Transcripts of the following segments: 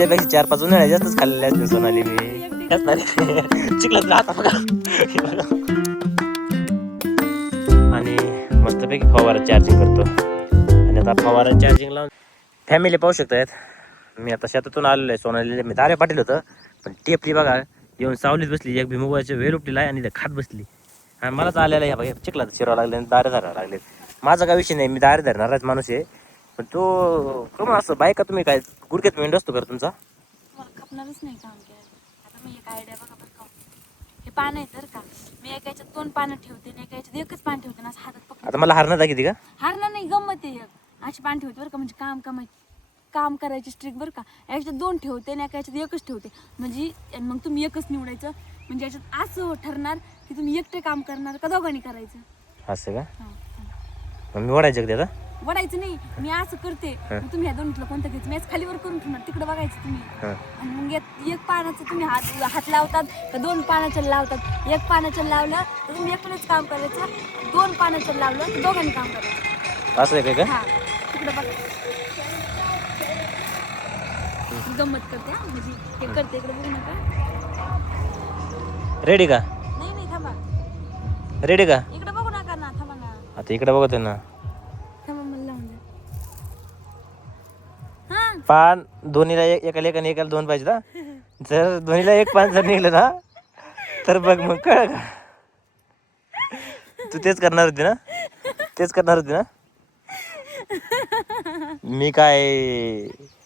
तुझ्यापेक्षा 4-5 उन्हाळ्या जास्तच खाल्लेल्या असतील सोनाली मी. चिखलात राहता बघा. आणि मस्तपैकी फवारा चार्जिंग करतो. आणि आता फवारा चार्जिंग लावून फॅमिली पाहू शकतायत. मी आता शेतातून आलेलो आहे. सोनालीला मी दारे पाटील होतं, पण टेपली बघा येऊन सावलीत बसली. एक भिमुगाचे वेल उपटीला आहे आणि खात बसली. आणि मलाच आलेला आहे बघा चिखलात शिरावं लागले आणि दारे धरावं लागले. माझा काय विषय नाही, मी दारे धरणाराच माणूस आहे. पण तो कम असं बायका तुम्ही काय गुडघ्यात मेंढ असतो कर तुमचा खपणारच नाही काम केलं. आता मी एक आयडिया बघा बरं का, हे पान आहे तर का मी एका याच्यात 2 पानं ठेवते आणि एका याच्यात एकच पान ठेवते ना, असं हातात पकडते. आता मला हारणं दाखवते का? हारणार नाही, गंमत आहे. अशी पान ठेवते बरं का, म्हणजे काम करायची स्ट्रिक बरं का. याच्यात 2 ठेवते आणि एका याच्यात एकच ठेवते. म्हणजे मग तुम्ही एकच निवडायचं. म्हणजे याच्यात असं ठरणार की तुम्ही एकटे काम करणार का दोघांनी करायचं. असं का? मग मी ओढायचं का त्याचा? वडायचं नाही, मी असं करते. मग तुम्ही ह्या दोन्हीतलं कोणतं घ्यायचं, मी असं खालीवर करून ठेवणार, तिकडे बघायचं तुम्ही. आणि मग एक पानाचं तुम्ही हात लावतात का 2 पानाच्या लावतात. 1 पानाच्या लावलं तर तुम्ही एकट्याच काम करायचं. 2 पानाच्या लावलं तर दोघांनी काम करायचं. असं आहे का? हा, तिकडे बघा. गंमत करते हा, म्हणजे हे करते, इकडे बघू नका. रेडी का? नाही थांबा. रेडी का? इकडे बघू नका ना, थांबा ना. आता इकडे बघतोय ना. थांबा, मला लावून द्या. हा, पान दोन्हीला एकाला एक आणि एकाला 2 पाहिजे ना. जर दोन्हीला 1 पान जर निघलं ना तर बघ मग कळ का. तू तेच करणार होती ना? तेच करणार होती ना? मी काय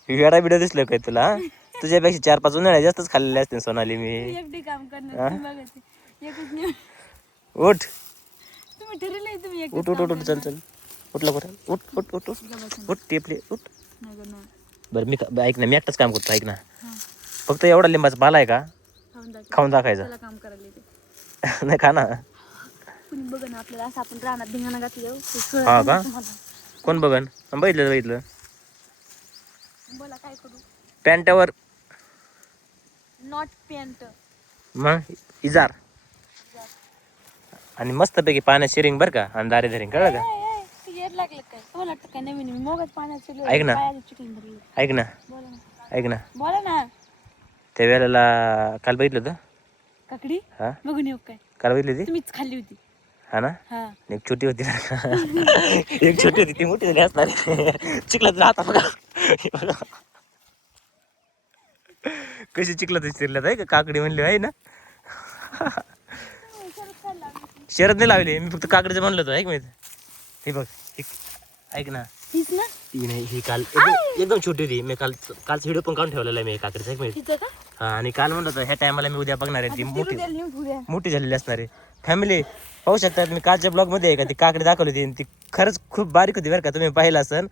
वेडा बिडा दिसलो काय तुला? तुझ्यापेक्षा 4-5 उन्हाळ्या जास्तच खाल्लेल्या असतील सोनाली मी. एकटी काम करणार, तुम्ही बघायचं. एकच नाही. उठ तुम्ही ठरवलंय, तुम्ही एकच उठ उठ उठ उठ चल चल उठला बरं. उठ उठ उठ उठ उठ टेपले उठ. बरं मी ऐक ना, मी एकटाच काम करतो. ऐक ना, फक्त एवढा लिंबाचा पाला आहे का खाऊन दाखायचा. काम करायला येते. नाही खा ना. कुणी बघ ना आपल्याला, असं आपण रानात धिंगाणा घातलं. हा का? कोण बघन? बघितलं. बोला काय करू. पॅन्टावर नॉट पॅन्ट, मग इजार आणि मस्तपैकी पाण्यात शिरिंग बरं का. आणि दारे धरिंग कळलं का? येड लागलं काय तुम्हाला? वाटतं काय नवीन मी मोगच पाण्यात ऐक ना. ऐक ना, बोला ना. ऐक ना, बोला ना. त्या वेळेला काल बघितलं होतं. काकडी हा, बघून येऊ काय? काल बघितली होती. तुम्हीच खाल्ली होती. हा ना. हा, एक छोटी होती ना. एक छोटी होती, ती मोठी झाली असणार. चिखलात राहता बघा. कशी चिखलात शिरल्यात आहे का काकडी म्हणली आहे ना. शरद नाही लावली, मी फक्त काकडीचं म्हणलं होतं. ऐक माहिती हे बघ. ऐक ना, हीच ना. ती नाही, ही काल एकदम छोटी होती. मी कालचा व्हिडिओ पण काढून ठेवलेला आहे मी काकडीचा. एक माहिती. हिचं का? हा, आणि काल म्हणलं होतं ह्या टायमाला मी उद्या बघणार आहे. ती उद्या मोठी झालेली असणार आहे. फॅमिली पाहू शकतात. मी कालच्या ब्लॉग मध्ये आहे का ती काकडी दाखवली होती. ती खरंच खूप बारीक होती बरं का, तुम्ही पाहिलं असेल.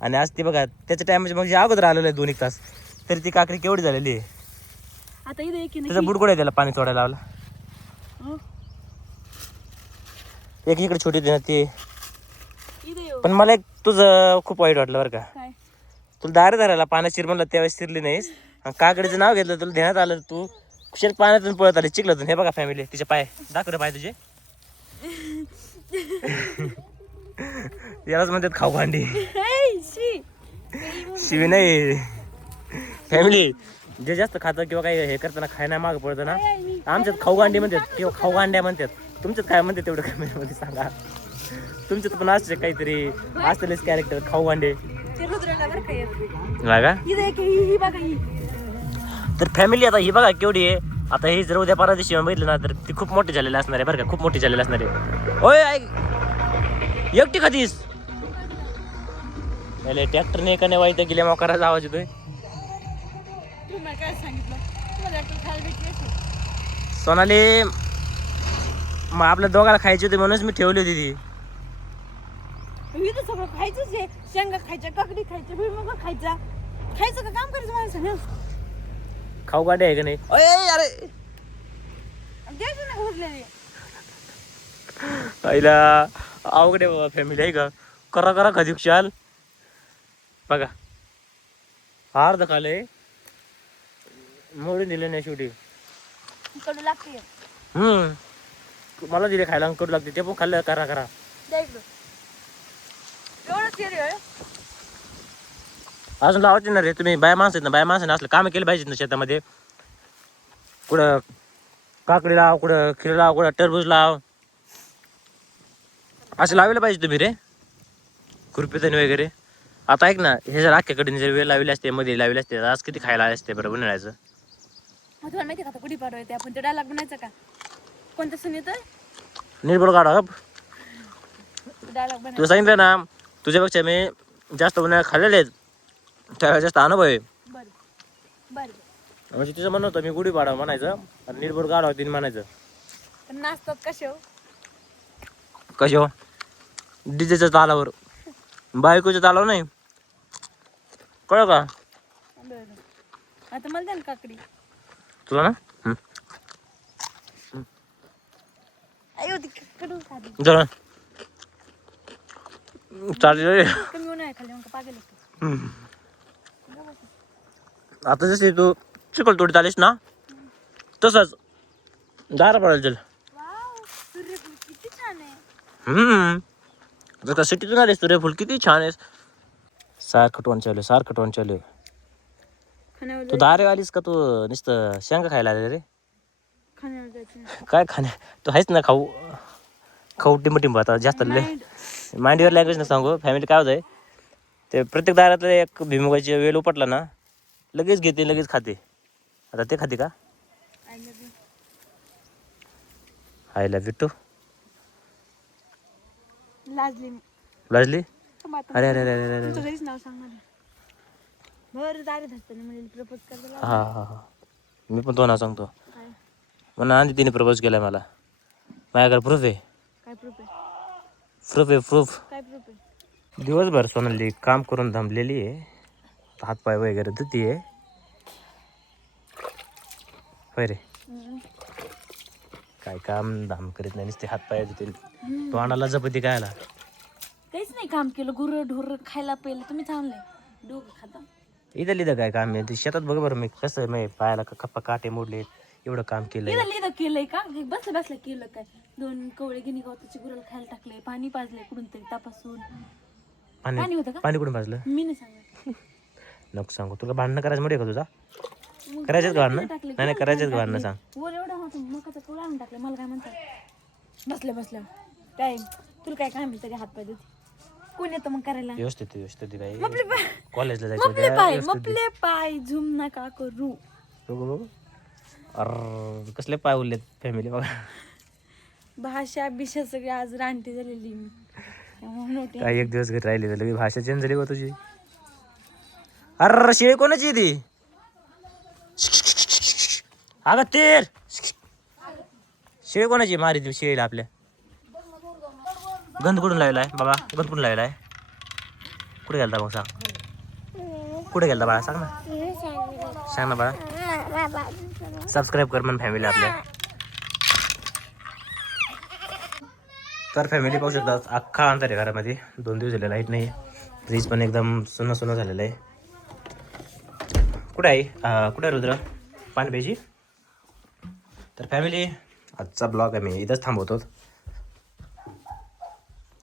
आणि आज ती बघा त्याच्या टायमाच्या म्हणजे अगोदर आलेलं आहे 2-1 तास, तरी ती काकडी केवढी झालेली आहे. आता इथं एक त्याचा बुडकुड आहे, त्याला पाणी सोडायला लावला. एक इकडे छोटी होती ना ती. पण मला एक तुझं खूप वाईट वाटलं बरं का. काय? तुला दारे धरायला पाण्यात शिर म्हणलं त्यावेळेस शिरली नाहीस. आणि काकडीचं नाव घेतलं, तुला ध्यानात आलं, तू कुशल पाण्यातून पळत आली चिखलातून. हे बघा फॅमिली, तिचे पाय दाखव पाय तुझे. यालाच म्हणतात खाऊ भांडी. शिवी नाही फॅमिली. जे जास्त खातं किंवा काही हे करताना खायला मागं पडतं ना, आमच्यात खाऊ गांडी म्हणतात किंवा खाऊ गांड्या म्हणतात. तुमच्यात काय म्हणतात तेवढं कमेंटमध्ये सांगा. तुमच्यात पण असते काहीतरी असलेच कॅरेक्टर खाऊ गांडे. तर फॅमिली आता ही बघा केवढी आहे. आता ही जर उद्या परवा दिवशी बघितलं ना तर ती खूप मोठी झालेली असणार आहे बरं का. खूप मोठी झालेली असणार आहे. ओय ऐक, एकटी खातीस ट्रॅक्टरने एका नाही वाईट गेल्या मोकाराचा आवाज येतोय. सोनाली मग आपल्या दोघाला खायची होती म्हणूनच मी ठेवली होती ती. सगळं खायचंच आहे. शेंगा खायच्या, काकडी खायच्या, भुईमुग खायचा. खायचं का काम करायचं मला सांग. खाऊ गाडी आहे का नाही? अरे द्यायचं ना उरलेले. आईला अवघड आहे बाबा फॅमिली आहे का. करा करा कधी क्षाल बघा. अर्ध खाले मोडून दिले नाही शेवटी. कडू लागते. मला दिले खायला कडू लागते. ते पण खाल्लं. करा करा अजून लावायचे ना रे तुम्ही, बाया माणसं आहेत ना, बाया माणसाने असलं कामं केलं पाहिजेत ना शेतामध्ये. कुठं काकडी लाव, कुठं खीर लाव, कुठं टरबूज लाव, असं लावलं पाहिजे तुम्ही रे, खुरपीतणी वगैरे. आता ऐक ना, हे जर अख्ख्याकडे जर वेळ लावली असते, मध्ये लावली असते, आज किती खायला आले असते बरं उन्हाळ्याचं. तुम्हाला माहिती का गुढी पाडवा येते, आपण ते डायलॉग बनायचा का? कोणतं सण येतोय? निर्बळ काढा. डायलॉग तुला बनायचा. सांगितलं ना, तुझ्यापेक्षा मी जास्त उन्हाळ्यात खाल्लेले आहेत, त्यावेळेस जास्त अनुभव आहे. बरं बरं. म्हणजे तुझं म्हणणं होतं मी गुढी पाडा म्हणायचं आणि निर्बळ काढा तिने म्हणायचं. पण नाचतात कसे हो? कशी हो? डीजेच्या तालावर, बायकोच्या तालावर नाही, कळलं का बरं. आता मला द्या ना काकडी. तुला ना? अयो ती कडून खाली. जरा चालेल. कमी होऊन आहे खाली, मग पागल होतो. आता जसे तू चिकल तोडीत आलीस ना, तसंच दारा पडायला चल. वाव, सूर्यफूल किती छान आहे. जर का सिटीतून आलीस तुरे फुल किती छान आहेस. सारखं टोन चालू, सारखं टोन चालू. खाण्यावर तू दारे आलीस का तू नुसतं शेंगा खायला आले रे? खाण्यावर जायचं. काय खाण्या, तू आहेस ना खाऊ खाऊ टिंब आता जास्त मांडीवर लँग्वेज ना सांगू. फॅमिली काय होतंय, ते प्रत्येक दारातलं एक भिमुगाची वेल उपटला ना, लगेच घेते लगेच खाते. आता ते खाते का? I love you. I love you too. लाजले मी. लाजली? थांबा आता. अरे अरे अरे अरे अरे. तुमचं घरीच नाव सांग मला. बरं दारे धरताना म्हणजे प्रपोज करायला. हा हा हा, मी पण तो नाव सांगतो. काय म्हणून आधी तिने प्रपोज केलाय मला. माझ्याकडे प्रूफ आहे. काय प्रूफ आहे? प्रूफ आहे प्रूफ. काय प्रूफ आहे? दिवसभर सोनाली काम करून थांबलेली आहे, हातपाय वगैरे धुती आहे. होय रे, काय काम धाम करीत नाही, नुसते हातपाय धुतील. तो आणाला जपती काय आला. काहीच नाही काम केलं, गुरं ढोर खायला प्यायला तुम्ही चांगलंय. डोकं खाता. इथं लिहिलं काय काम आहे ते शेतात बघ बरं. मी कसं मी पायाला खप्पा काटे मोडले, एवढं काम केलंय. लिहिलं लिहिलं केलंय का? बसलं बसलं केलं काय? 2 कवळे गिनी गवताची गुराला खायला टाकले, पाणी पाजलंय कुठून तरी तपासून. पाणी होतं का? पाणी कुठून पाजलं? मी नाही सांगत. नको सांगू. तुला भांडणं करायचं मध्ये का तुझा? मग करायचेच का भांडणं? टाकले, नाही करायचेच का भांडणं सांग. वर एवढा होता मकाचा कवळा आणून टाकले. मला काय म्हणतात बसल्या बसल्या काय तुला काय काम तरी हात पाय देते. कोण येतं मग करायला? व्यवस्थित बाई. मपले पाय, कॉलेजला मपले पाय, जायचं. मपले पाय झुम नका करू. अरे कसले पाय उरलेत फॅमिली बघा. भाषा बिषा सगळी आज रानटी झालेली मी. त्यामुळे नव्हते. काय एक दिवस घरी राहिली तर लगेच भाषा चेंज झाली बा तुझी. अरे शेळी कोणाची आहे ती? अगं तेर शेळी कोणाची मारी ती शेळीला आपल्या? गंध कुठून लावलाय बाबा? गंध कुठून लावलाय? कुठे गेलता मग सांग. कुठे गेलता बाळा सांग ना. सांग ना बाळा. सबस्क्राईब कर म्हण फॅमिली आपल्या. तर फॅमिली पाहू शकतात अख्खा अंतर आहे घरामध्ये. 2 दिवस झाले लाईट नाही. फ्रीज पण एकदम सुन्न सुन्न झालेलं आहे. कुठे आहे कुठे आहे रुद्र? पाणी पाहिजे. तर फॅमिली आजचा ब्लॉग आम्ही इथंच थांबवतो.